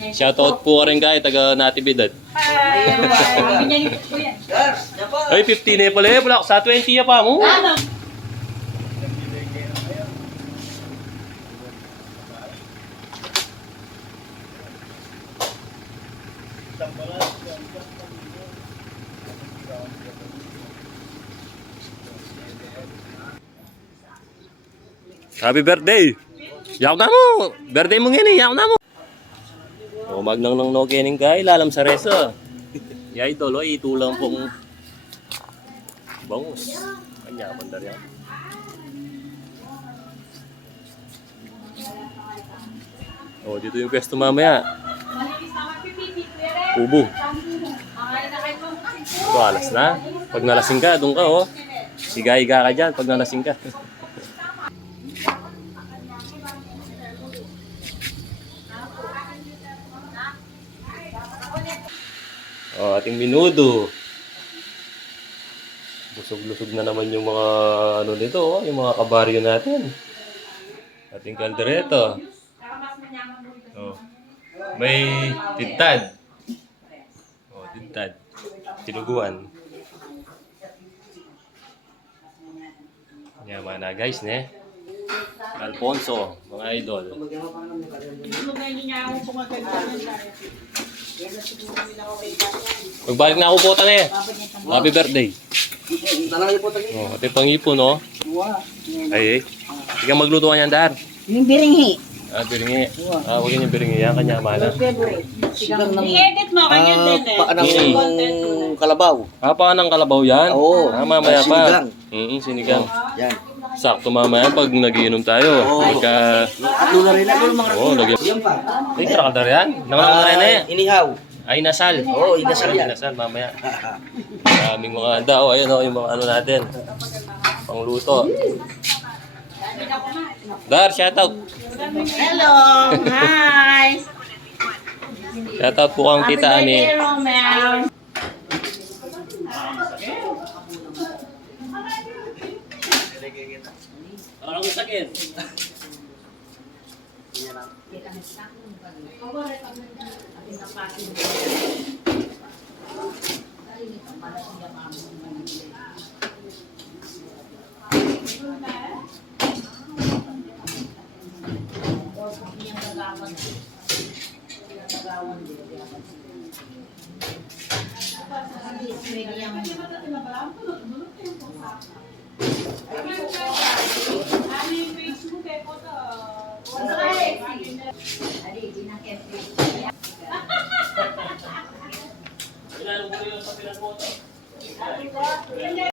Shoutout po rin guys, taga Natividad. Ay, 15 na pala eh. Wala sa 20 ya pa mo. Happy birthday! Yak na mo! Birthday mo ngayon eh, yak na mo! O, magnang nang no kening kay, lalam sa resa. Yay tolo, itulang pong bangus. Kanya, bandar yan. O, dito yung pwesto mamaya. Ubo. Ito, alas na. Pag nalasing ka, doon ka oh. Higa-higa ka dyan pag nalasing ka. Oh, ating minudo. Busog-lusog na naman yung mga ano nito, oh, yung mga kabaryo natin. Ating kaldereta. Oh. May tintad. Oh, tintad. Tinuguan. Yaman na guys, ne. Alfonso, mga idol. Magbalik na ako po eh. Happy birthday. Oh, ate pangipon no. Ay, ikaw magluto ka niyan dar. Yung biringhi. Ah, biringi. Ah, wag niyo biringi yan kanya mana. I-edit mo kanya din eh. Paanang ng kalabaw. Ah, pa ng kalabaw yan? Oo. Ah, mamaya pa. Sinigang. Sinigang. Yan. Sakto mamaya pag nagiinom tayo. Pagka Lula rin ako mga oh, lagyan. yan pa. Ay, trakadar yan. Naman ko na yan eh. Inihaw. Ay, nasal. Oo, inasal yan. Inasal mamaya. Maraming mga handa. Oh, ayun oh, yung mga ano natin. Pangluto. Dar, shoutout. Hello! Hi! Shoutout po kang tita Ani. Happy birthday, Romel! Ano ko sakit?